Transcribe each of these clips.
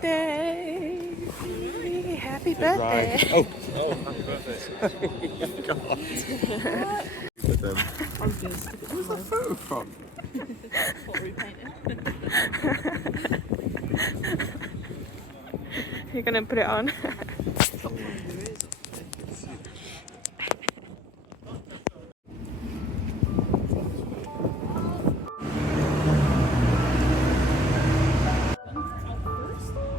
birthday! Happy birthday! Oh, happy birthday! God. Where's that photo from? What are we painting? You're gonna put it on?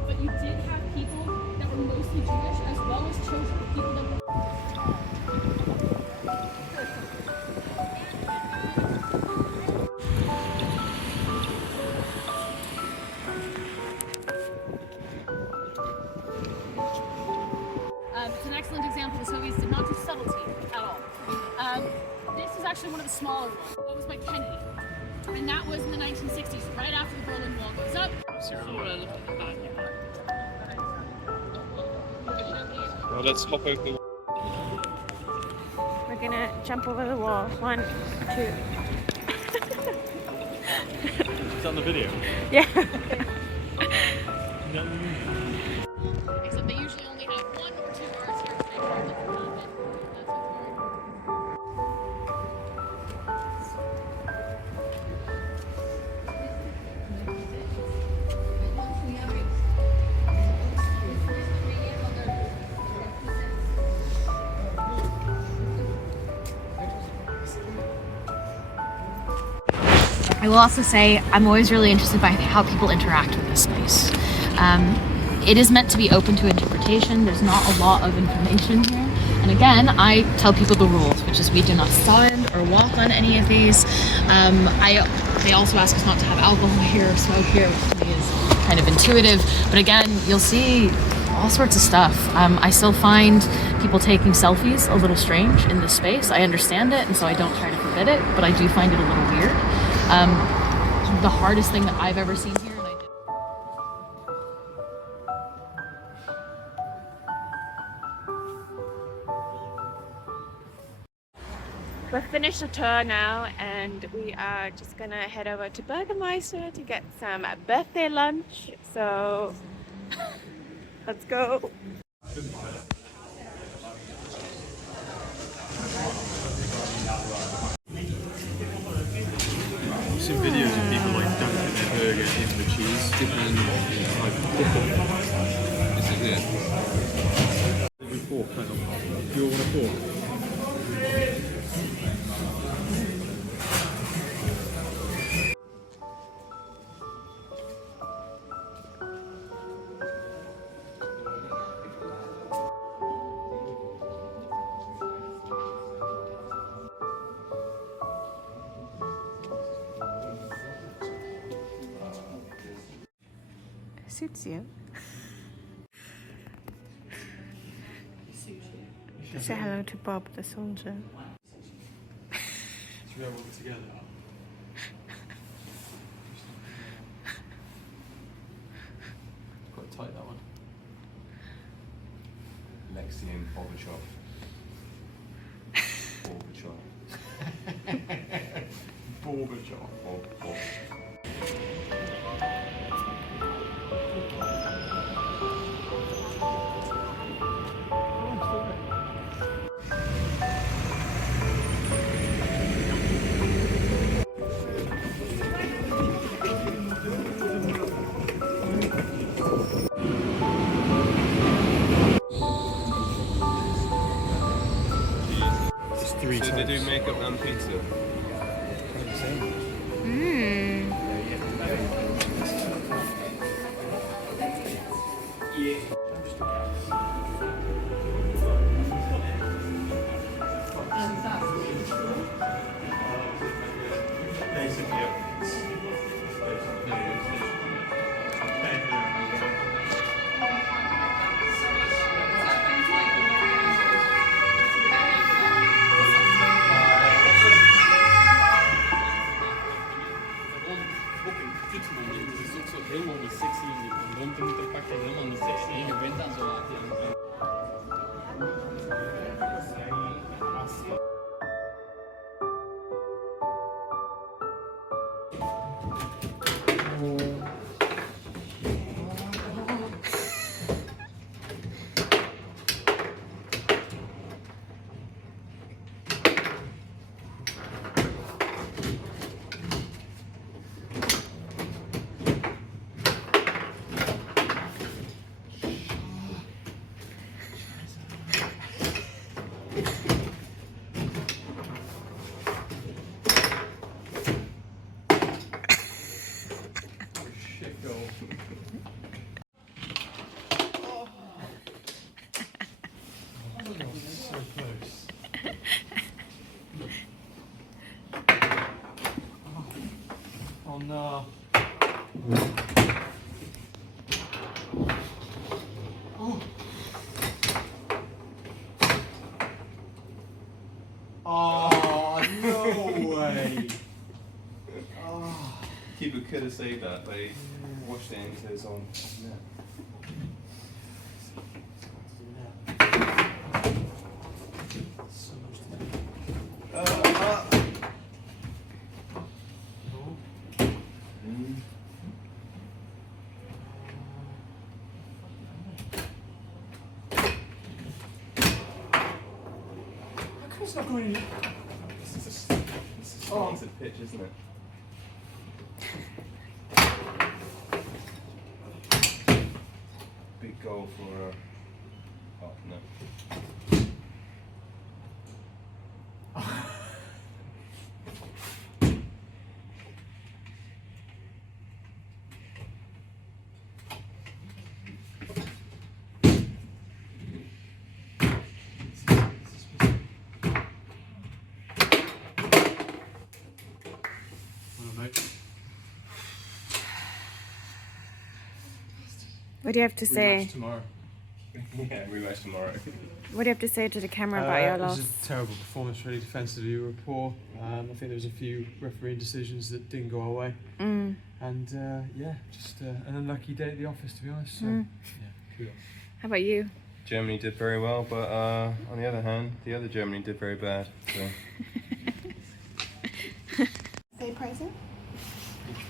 But you did have people that were mostly Jewish as well as children. People that were it's an excellent example. The Soviets did not do subtlety at all. This is actually one of the smaller ones. That was by Kennedy. And that was in the 1960s, right after the Berlin Wall goes up. Well, let's hop over the We're gonna jump over the wall. 1, 2. It's on the video. Yeah. Except they usually only have 1 or 2 words here. So they can look around it. I will also say I'm always really interested by how people interact with this space. It is meant to be open to interpretation. There's not a lot of information here. And again, I tell people the rules, which is we do not stand or walk on any of these. They also ask us not to have alcohol here or smoke here, which to me is kind of intuitive. But again, you'll see all sorts of stuff. I still find people taking selfies a little strange in this space. I understand it, and so I don't try to forbid it, but I do find it a little weird. The hardest thing that I've ever seen here, and I did. We've finished the tour now, and we are just gonna head over to Burgermeister to get some birthday lunch. So let's go. I've seen videos of people like dunking their burger in the cheese. This is it. Every fork, hang on. Do you all want a fork? Suits you. Say hello to Bob the soldier. Should we all work together? Quite tight, that one. Lexi and Borbachov. Borbachov. Borbachov. So they do makeup and pizza. Helemaal niet sexy. Je komt er helemaal niet sexy. Je bent dan zo. no. Oh, no way. Oh. Keeper could have saved that, but he washed it into his own net. So much to do. It's not going in. This is a slanted pitch, isn't it? Big goal for oh no. What do you have to say? Tomorrow. Yeah, rematch tomorrow. What do you have to say to the camera about your It loss? was a terrible performance, really defensively we were poor. I think there was a few refereeing decisions that didn't go our way. And yeah, just an unlucky day at the office, to be honest. So, yeah, kudos. How about you? Germany did very well, but on the other hand, the other Germany did very bad. So. Say present?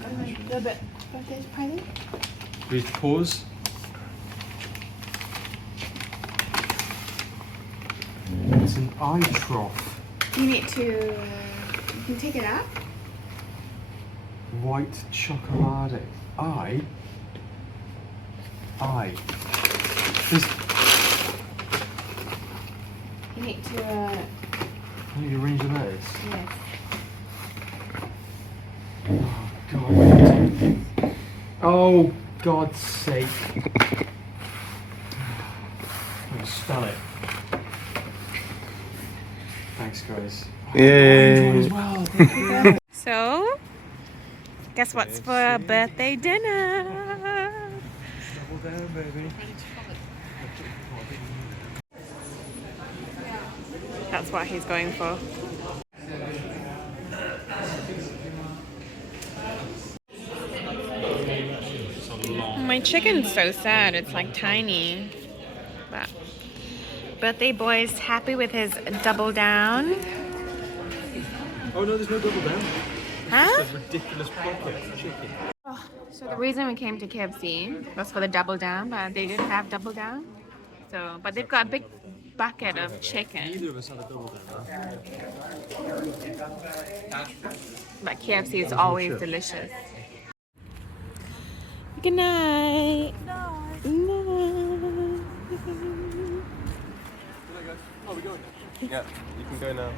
A little bit birthday present? Please pause. It's an eye trough. You need to. You can take it out. White chocolate. Eye. This. You need to. I need to arrange the letters. Yes. Oh God. Oh, God's sake. I'm gonna spell it. Thanks, guys. Yay. As well. So, guess what's for our birthday dinner? Double down, baby. That's what he's going for. My chicken's so sad. It's like tiny. But birthday boy's happy with his double down. Oh no, there's no double down. Huh? It's a ridiculous pocket chicken. So the reason we came to KFC was for the double down, but they didn't have double down. So, but they've got a big bucket of chicken. Neither of us had a double down. But KFC is always delicious. Good night. Night. Oh, we're going. Yeah, you can go now.